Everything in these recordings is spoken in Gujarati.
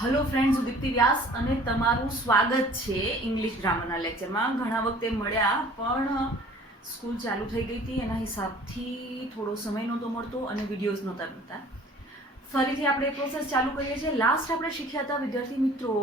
હેલો ફ્રેન્ડ્સ, હું દીપ્તિ વ્યાસ અને તમારું સ્વાગત છે ઇંગ્લિશ ગ્રામરના લેક્ચરમાં. ઘણા વખતે મળ્યા પણ સ્કૂલ ચાલુ થઈ ગઈ હતી, એના હિસાબથી થોડો સમય નહોતો મળતો અને વિડીયોઝ નહોતા મળતા. ફરીથી આપણે પ્રોસેસ ચાલુ કરીએ છીએ. લાસ્ટ આપણે શીખ્યા હતા વિદ્યાર્થી મિત્રો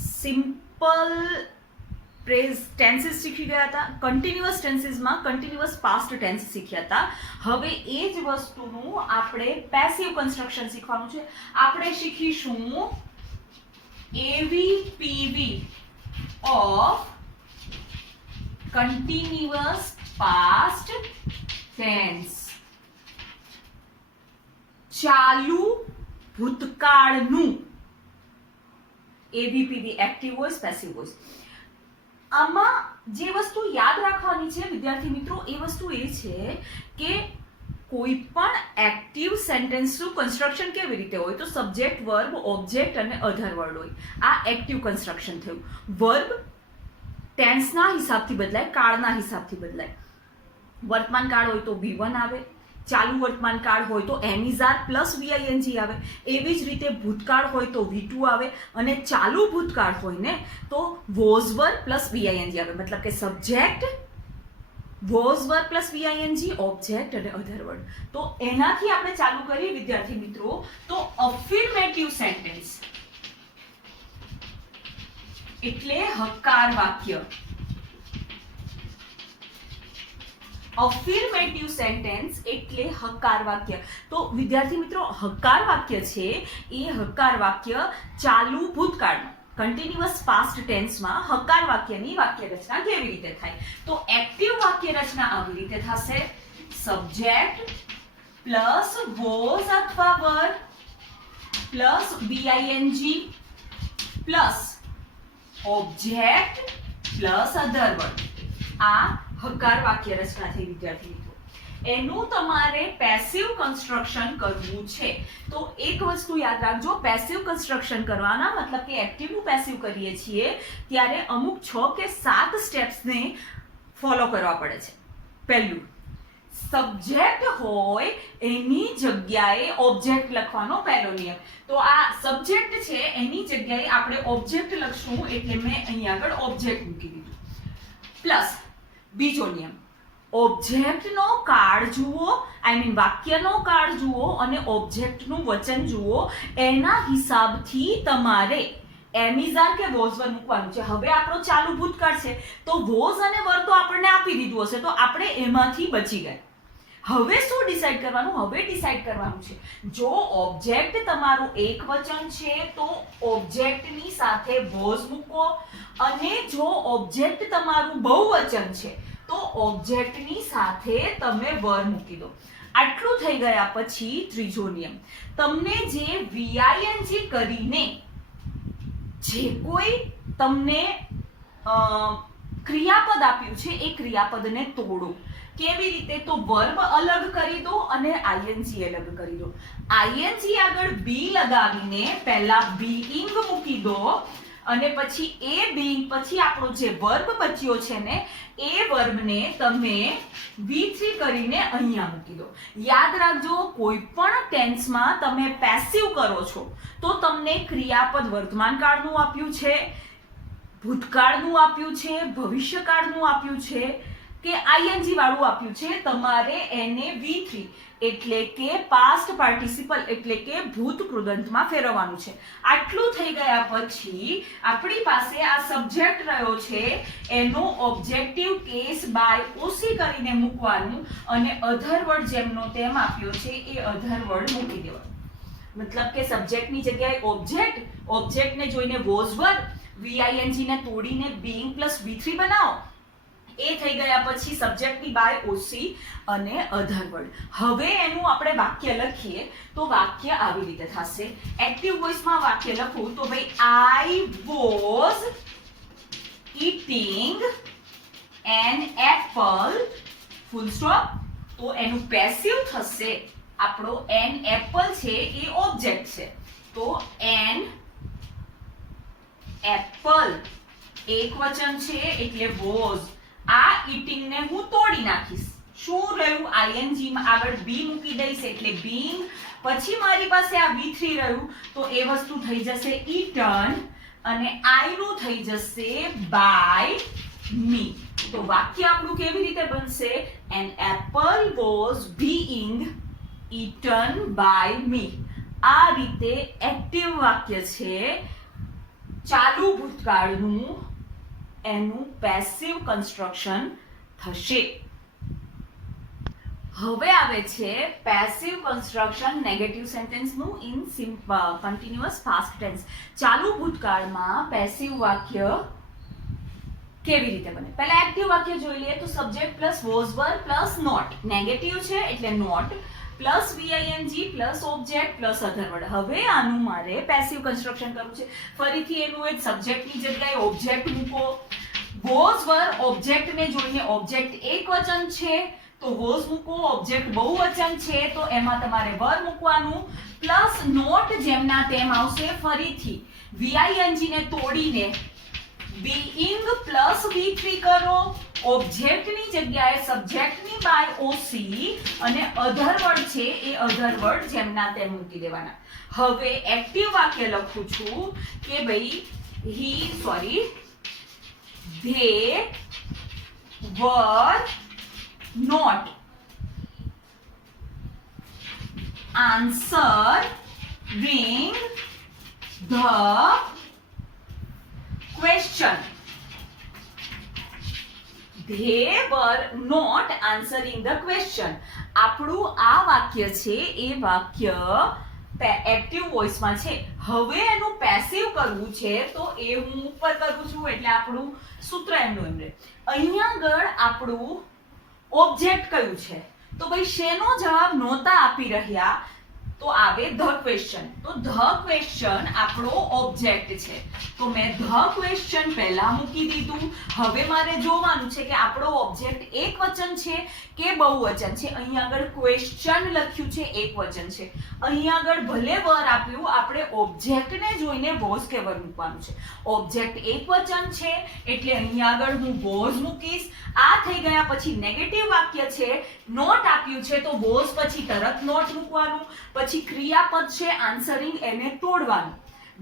સિમ્પલ પ્રેઝ ટેન્સીસ શીખી ગયા હતા. કન્ટિન્યુઅસ ટેન્સીસમાં કન્ટિન્યુઅસ પાસ્ટ ટેન્સ શીખ્યા હતા. હવે એ જ વસ્તુનું આપણે પેસિવ કન્સ્ટ્રક્શન શીખવાનું છે. આપણે શીખીશું AV PV of continuous past tense. ચાલુ ભૂતકાળનું AV PV active voice, passive voice. આમાં જે વસ્તુ યાદ રાખવાની છે વિદ્યાર્થી મિત્રો, એ વસ્તુ એ છે કે કોઈ પણ એક્ટિવ સેન્ટેન્સનું કન્સ્ટ્રક્શન કેવી રીતે હોય તો સબ્જેક્ટ, વર્બ, ઓબ્જેક્ટ અને અધર વર્ડ હોય. આ એક્ટિવ કન્સ્ટ્રક્શન થયું. વર્બ ટેન્સના હિસાબથી બદલાય, કાળના હિસાબથી બદલાય. વર્તમાન કાળ હોય તો V1 આવે, ચાલુ વર્તમાન કાળ હોય તો એમિઝાર પ્લસ VING આવે. એવી જ રીતે ભૂતકાળ હોય તો V2 આવે અને ચાલુ ભૂતકાળ હોય ને તો વોઝ વર પ્લસ VING આવે. મતલબ કે subject, was were plus VING, object અને અધર વર્ડ. તો એનાથી આપણે ચાલુ કરીએ વિદ્યાર્થી મિત્રો. તો અફર્મેટિવ સેન્ટેન્સ એટલે હકાર વાક્ય. અફર્મેટિવ સેન્ટેન્સ એટલે હકાર વાક્ય. તો વિદ્યાર્થી મિત્રો, હકાર વાક્ય છે એ હકાર વાક્ય ચાલુ ભૂતકાળમાં કન્ટિન્યુઅસ પાસ્ટ ટેન્સમાં હકાર વાક્યની વાક્ય રચના કેવી રીતે થાય? તો એક્ટિવ વાક્ય રચના આવી રીતે થશે: સબ્જેક્ટ પ્લસ વોઝ અથવા were plus VING plus object plus other word. આ હકાર વાક્ય રચના થઈ વિદ્યાર્થી મિત્રો. એનું તમારે પેસિવ કન્સ્ટ્રક્શન કરવું છે. તો એક વસ્તુ યાદ રાખજો, પેસિવ કન્સ્ટ્રક્શન કરવાના મતલબ કે એક્ટિવનું પેસિવ કરીએ છીએ ત્યારે અમુક 6 કે 7 સ્ટેપ્સને ફોલો કરવા પડે છે. પહેલું, સબ્જેક્ટ હોય એની જગ્યાએ ઓબ્જેક્ટ લખવાનો પહેલો નિયમ. તો આ સબ્જેક્ટ છે એની જગ્યાએ આપણે ઓબ્જેક્ટ લખશું, એટલે મેં અહીંયા આગળ ઓબ્જેક્ટ મૂકી દીધું. પ્લસ બીજો નિયમ, ઓબ્જેક્ટનો કાળ જુઓ, વાક્યનો કાળ જુઓ અને ઓબ્જેક્ટનું વચન જુઓ. એના હિસાબથી તમારે એમિઝાર કે વોઝ વર મૂકવાનું છે. હવે આપણો ચાલુ ભૂતકાળ છે તો વોઝ અને વર તો આપણને આપી દીધું હશે, તો આપણે એમાંથી બચી ગયા. હવે શું ડિસાઈડ કરવાનું? હવે ડિસાઈડ કરવાનું છે, જો ઓબ્જેક્ટ તમારું એક વચન છે તો ઓબ્જેક્ટની સાથે વોઝ મૂકો, અને જો ઓબ્જેક્ટ તમારું બહુવચન છે તો ઓબ્જેક્ટની સાથે તમે વર મૂકી દો. આટલું થઈ ગયા પછી ત્રીજો નિયમ, તમને જે VING કરીને જે કોઈ તમને ક્રિયાપદ આપ્યું છે એ ક્રિયાપદને તોડો. કેવી રીતે? તો વર્બ અલગ કરી દો અને ING અલગ કરી દો. ING આગળ B લગાવીને પહેલા being મૂકી દો અને પછી એ being પછી આપણો જે વર્બ બચ્યો છે ને એ વર્બને તમે V3 કરીને અહીંયા મૂકી દો. યાદ રાખજો, કોઈ પણ ટેન્સમાં તમે પેસિવ કરો છો તો તમને ક્રિયાપદ વર્તમાન કાળનું આપ્યું છે, ભૂતકાળનું આપ્યું છે, ભવિષ્યકાળનું આપ્યું છે કે ING વાળું આપ્યું છે. તમારે એને V3 એટલે કે પાસ્ટ પાર્ટિસિપલ એટલે કે ભૂત કૃદંતમાં ફેરવવાનું છે. આટલું થઈ ગયા પછી આપણી પાસે આ સબ્જેક્ટ રહ્યો છે, એનો ઓબ્જેક્ટિવ કેસ બાય OC કરીને મૂકવાનું અને અધર વર્ડ જેમનો તેમ આપ્યો છે એ અધર વર્ડ મૂકી દેવાનો. મતલબ કે સબ્જેક્ટની જગ્યાએ ઓબ્જેક્ટ, ઓબ્જેક્ટને જોઈને વોઝ વર, VING ને તોડીને being પ્લસ V3 બનાવો. એ થઈ ગયા પછી સબ્જેક્ટની બાય OC અને અધર વર્ડ. હવે એનું આપણે વાક્ય લખીએ તો વાક્ય આવી રીતે થશે. એક્ટિવ વોઇસમાં વાક્ય લખું તો ભાઈ I was eating an apple full stop. તો એનું પેસિવ થશે, આપણો an apple છે એ ઓબ્જેક્ટ છે તો an apple એક વચન છે એટલે was. આ ઈટિંગ ને હું તોડી નાખીશ. શું રહ્યું આઈએનજી માં આગળ બી મૂકી દઈશ એટલે બીંગ, પછી મારી પાસે આ V3 રહ્યું તો એ વસ્તુ થઈ જશે eaten અને I નું થઈ જશે by me. તો વાક્ય આપણું કેવી રીતે બનશે? An apple was being eaten by me. આ રીતે એક્ટિવ વાક્ય છે ચાલુ ભૂતકાળનું, એનું પેસિવ કન્સ્ટ્રક્શન થશે. હવે આવે છે પેસિવ કન્સ્ટ્રક્શન નેગેટિવ સેન્ટેન્સનું ઇન કન્ટિન્યુઅસ પાસ્ટ ટેન્સ. ચાલુ ભૂતકાળમાં પેસિવ વાક્ય કેવી રીતે બને? પહેલા એક્ટિવ વાક્ય જોઈ લઈએ તો subject plus was were plus not, negative છે એટલે not plus V I N G plus object plus other word. હવે આનું મારે પેસિવ કન્સ્ટ્રક્શન કરવું છે. ફરીથી એનું એક સબ્જેક્ટની જગ્યાએ ઓબ્જેક્ટ મૂકો. વોઝ વર ઓબ્જેક્ટને જોઈને ઓબ્જેક્ટ એકવચન છે તો વોઝ મૂકો, ઓબ્જેક્ટ બહુવચન છે તો એમાં તમારે વર મૂકવાનું, પ્લસ નોટ જેમના તેમ આવશે. ફરીથી વીઆઈએનજી ને તોડીને being પ્લસ V3 કરો, ઓબ્જેક્ટની જગ્યાએ સબ્જેક્ટની બાય ઓસી અને અધર વર્ડ છે એ અધર વર્ડ જેમના તેમ મૂકી દેવાના. હવે એક્ટિવ વાક્ય લખું છું કે ભાઈ they were not answering the question. They were not answering the question. આપણું આ વાક્ય છે એ વાક્ય એક્ટિવ વોઇસમાં છે. હવે એનું પેસિવ કરવું છે તો એ હું ઉપર કરું છું એટલે આપણું સૂત્ર એમનું એમ રહે. અહીંયા આગળ આપણું ઓબ્જેક્ટ કયું છે? તો ભાઈ શેનો જવાબ નહોતા આપી રહ્યા તો આવે ધ ક્વેશ્ચન. તો ધ ક્વેશ્ચન આપણો ઓબ્જેક્ટ છે તો મેં ધ ક્વેશ્ચન પહેલા મૂકી દીધું. હવે મારે જોવાનું છે કે આપણો ઓબ્જેક્ટ એકવચન છે કે બહુવચન છે. અહીંયા આગળ ક્વેશ્ચન લખ્યું છે એકવચન છે, અહીંયા આગળ ભલે વર આપ્યું, આપણે ઓબ્જેક્ટને જોઈને વોઝ કે વર મૂકવાનું છે. ઓબ્જેક્ટ એકવચન છે એટલે અહીંયા આગળ હું વોઝ મૂકીશ. આ થઈ ગયા પછી નેગેટિવ વાક્ય છે, નોટ આપ્યું છે તો વોઝ પછી તરત નોટ મૂકવાનું. પછી ક્રિયાપદ છે આન્સરિંગ, એને તોડવાનું,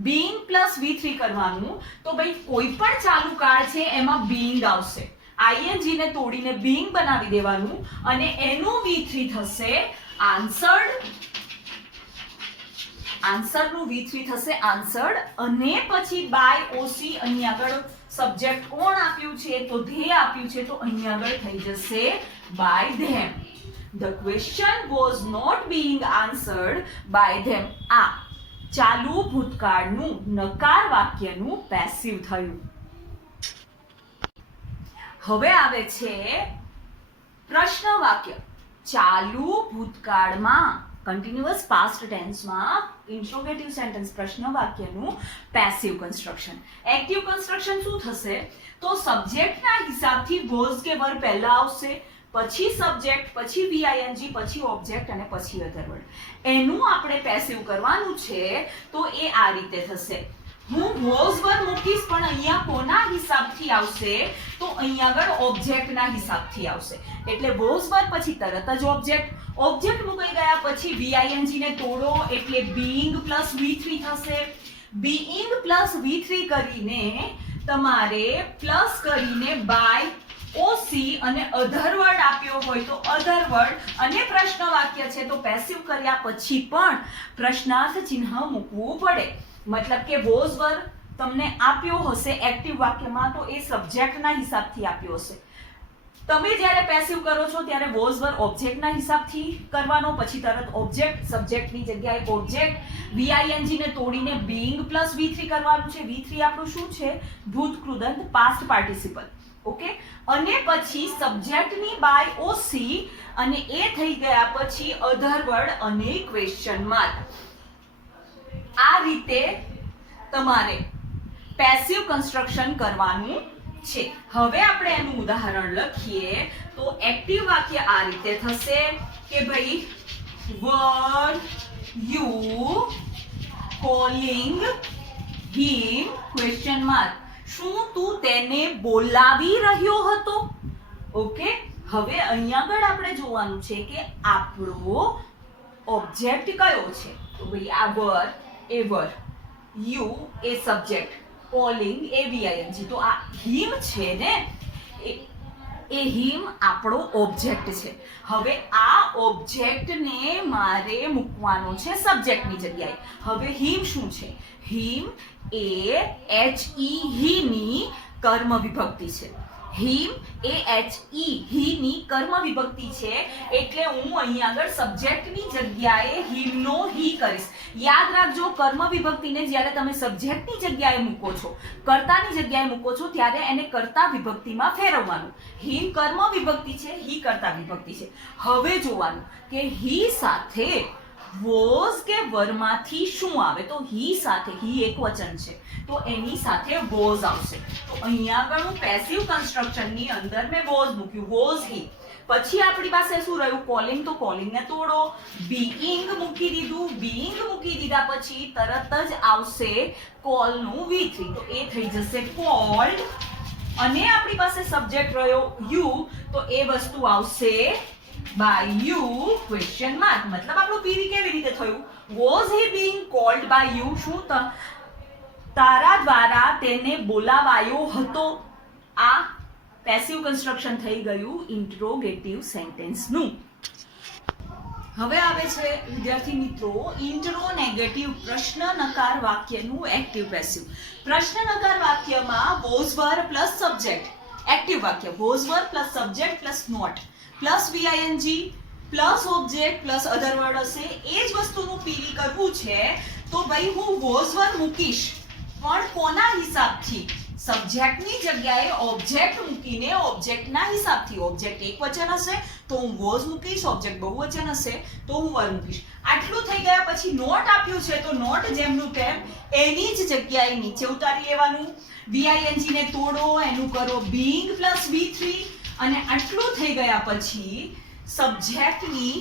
being પ્લસ V3 કરવાનું. તો ભાઈ કોઈ પણ ચાલુ કાળ છે એમાં being આવશે, ing ને તોડીને being બનાવી દેવાનું અને એનું V3 થશે answered. આન્સર નું V3 થશે answered અને પછી બાય ઓસી અહીંયા આગળ સબ્જેક્ટ કોણ આપ્યું છે તો they આપ્યું છે તો અહીંયા આગળ થઈ જશે by them. The question was not being answered by them. આ ચાલુ ભૂતકાળનું નકાર વાક્યનું પેસિવ થયું. હવે આવે છે પ્રશ્ન વાક્ય. ચાલુ ભૂતકાળમાં કન્ટિન્યુઅસ પાસ્ટ ટેન્સમાં ઇન્ટ્રોગેટિવ સેન્ટેન્સ પ્રશ્ન વાક્યનું પેસિવ કન્સ્ટ્રક્શન. એક્ટિવ કન્સ્ટ્રક્શન શું થશે? તો સબ્જેક્ટના હિસાબથી વોઝ કે વર પહેલા આવશે, પછી સબ્જેક્ટ, પછી વીઆઈએનજી, પછી ઓબ્જેક્ટ અને પછી અધર વર્ડ. એનું આપણે પેસિવ કરવાનું છે તો એ આ રીતે થશે. હું વોઝ વર મૂકીશ પણ અહીંયા કોના હિસાબથી આવશે તો અહીંયા આગળ ઓબ્જેક્ટના હિસાબથી આવશે. એટલે વોઝ વર પછી તરત જ ઓબ્જેક્ટ, ઓબ્જેક્ટ મૂકાઈ ગયા પછી વીઆઈએનજી ને તોડો એટલે being પ્લસ V3 થશે. being પ્લસ V3 કરીને તમારે પ્લસ કરીને બાય ઓસી અને અધર વર્ડ આપ્યો હોય તો અધર વર્ડ અને પ્રશ્ન વાક્ય છે તો પેસિવ કર્યા પછી પણ પ્રશ્નાર્થ ચિહ્ન મૂકવું પડે. મતલબ કે વોઝ વર તમને આપ્યો હશે એક્ટિવ વાક્યમાં તો એ સબ્જેક્ટના હિસાબથી આપ્યો હશે. તમે જ્યારે પેસિવ કરો છો ત્યારે વોઝ વર ઓબ્જેક્ટના હિસાબથી કરવાનો, પછી તરત ઓબ્જેક્ટ, સબ્જેક્ટની જગ્યાએ ઓબ્જેક્ટ, વીઆઈએનજી ને તોડીને being પ્લસ V3 કરવાનું છે. V3 આપણું શું છે? ભૂત કૃદંત પાસ્ટ પાર્ટિસિપલ. ઓકે, અને પછી સબ્જેક્ટની બાય ઓસી અને એ થઈ ગયા પછી અધર વર્ડ અને ક્વેશ્ચન માર્ક. આ રીતે તમારે પેસિવ કન્સ્ટ્રક્શન કરવાનું છે. હવે આપણે એનું ઉદાહરણ લખીએ તો એક્ટિવ વાક્ય આ રીતે થશે કે ભાઈ were you calling him question mark. શું તું તેને બોલાવી રહ્યો હતો? ઓકે, હવે અહીંયા આગળ આપણે જોવાનું છે કે આપણો ઓબ્જેક્ટ કયો છે. તો ભાઈ આ વર એ વર, યુ એ સબ્જેક્ટ, કોલિંગ એ VING. તો આ હિમ છે ને, એ હિમ આપણો ઓબ્જેક્ટ છે. હવે આ ઓબ્જેક્ટને મારે મૂકવાનો છે સબ્જેક્ટની જગ્યાએ. હવે હિમ શું છે? હિમ એ HE હીની કર્મ વિભક્તિ છે. હિમ એ HE હીની કર્મ વિભક્તિ છે, એટલે હું અહીંયા આગળ સબ્જેક્ટની જગ્યાએ હિમનો હી કરીશ. યાદ રાખજો, કર્મ વિભક્તિને જ્યારે તમે સબ્જેક્ટની જગ્યાએ મૂકો છો, કર્તાની જગ્યાએ મૂકો છો, ત્યારે એને કર્તા વિભક્તિમાં ફેરવવાનું. હિમ કર્મ વિભક્તિ છે, હી કર્તા વિભક્તિ છે. હવે જોવાનું કે હી સાથે વોઝ કે વરમાંથી શું આવે. તો હી સાથે, હી એક વચન છે તો એની સાથે વોઝ આવશે. તો અહીંયા આગળ હું પેસિવ કન્સ્ટ્રક્શનની અંદર મેં વોઝ મૂક્યું, વોઝ હી. પછી આપણી પાસે શું રહ્યું? કોલિંગ. તો કોલિંગને તોડો, બીઈંગ મૂકી દીધું. બીઈંગ મૂકી દીધા પછી તરત જ આવશે કોલનું V3. તો એ થઈ જશે કોલ્ડ. અને આપણી પાસે સબ્જેક્ટ રહ્યો યુ, તો એ વસ્તુ આવશે by you question mark. મતલબ આપણું PV કેવી રીતે થયું? Was he being called by you? શું તારા દ્વારા તેને બોલાવાયો હતો? આ પેસિવ કન્સ્ટ્રક્શન થઈ ગયું ઇન્ટ્રોગેટિવ સેન્ટેન્સનું. હવે આવે છે વિદ્યાર્થી મિત્રો ઇન્ટ્રોનેગેટિવ પ્રશ્ન નકાર વાક્યનું એક્ટિવ પેસિવ. પ્રશ્ન નકાર વાક્યમાં was were plus subject, active વાક્ય was were plus subject plus not plus VING plus object plus other word હશે. એ જ વસ્તુનું PV કરવું છે તો ભાઈ હું was were મૂકીશ, પણ કોના હિસાબથી? સબ્જેક્ટની જગ્યાએ ઓબ્જેક્ટ મૂકીને ઓબ્જેક્ટના હિસાબથી. ઓબ્જેક્ટ એક વચન હશે તો હું was મૂકીશ, ઓબ્જેક્ટ બહુવચન હશે તો હું were મૂકીશ. આટલું થઈ ગયા પછી નોટ આપ્યું છે તો નોટ જેમનું તેમ એની જ જગ્યાએ નીચે ઉતારી લેવાનું. VING ને તોડો, એનું કરો being પ્લસ V3. અને આટલું થઈ ગયા પછી સબ્જેક્ટની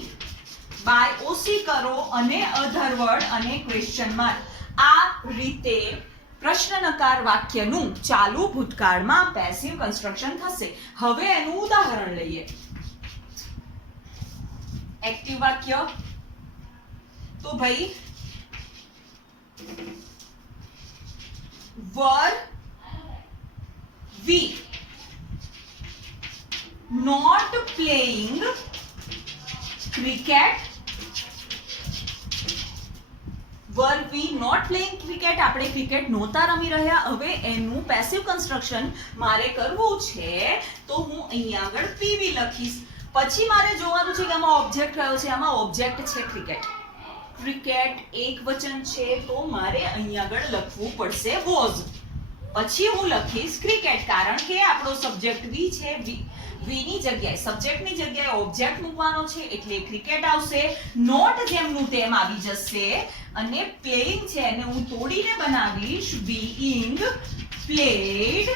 બાય ઓસી કરો અને અધર વર્ડ અને ક્વેશ્ચન માર્ક. આ રીતે પ્રશ્ન નકાર વાક્યનું ચાલુ ભૂતકાળમાં પેસિવ કન્સ્ટ્રક્શન થશે. હવે એનું ઉદાહરણ લઈએ. એક્ટિવ વાક્ય તો ભાઈ were we not playing cricket? were we not playing cricket? આપણે ક્રિકેટ નહોતા રમી રહ્યા. હવે એનું પેસિવ કન્સ્ટ્રક્શન મારે કરવું છે તો હું અહીંયા આગળ PV લખીશ. પછી મારે જોવાનું છે કે આમાં ઓબ્જેક્ટ કયો છે. આમાં ઓબ્જેક્ટ છે ક્રિકેટ. ક્રિકેટ એક વચન છે તો મારે અહીંયા આગળ લખવું પડશે was. પછી હું લખીશ ક્રિકેટ, કારણ કે આપણો સબ્જેક્ટ V છે. V ની જગ્યાએ સબ્જેક્ટની જગ્યાએ ઓબ્જેક્ટ મૂકવાનો છે એટલે ક્રિકેટ આવશે. નોટ જેમનું તેમ આવી જશે અને પ્લેઇંગ છે એને હું તોડીને બનાવીશ being played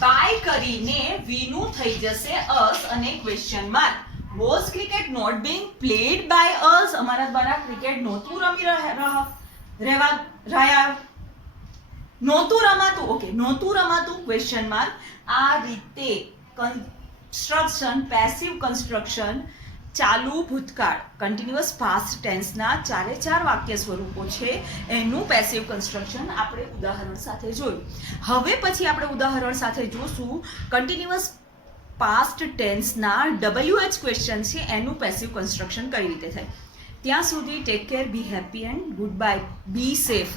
by કરીને V નું થઈ જશે us અને question mark. was cricket not being played by us? અમારા દ્વારા ક્રિકેટ નહોતું રમી રહ્યા, નહોતું રમાતું. ઓકે, નહોતું રમાતું ક્વેશ્ચન માર્ક. આ રીતે કન્સ્ટ્રક્શન, પેસિવ કન્સ્ટ્રક્શન ચાલુ ભૂતકાળ કન્ટિન્યુઅસ પાસ્ટ ટેન્સના 4 વાક્ય સ્વરૂપો છે. એનું પેસિવ કન્સ્ટ્રક્શન આપણે ઉદાહરણ સાથે જોયું. હવે પછી આપણે ઉદાહરણ સાથે જોશું કન્ટિન્યુઅસ પાસ્ટ ટેન્સના WH ક્વેશ્ચન છે એનું પેસિવ કન્સ્ટ્રક્શન કઈ રીતે થાય. ત્યાં સુધી take care, be happy and good bye, be safe.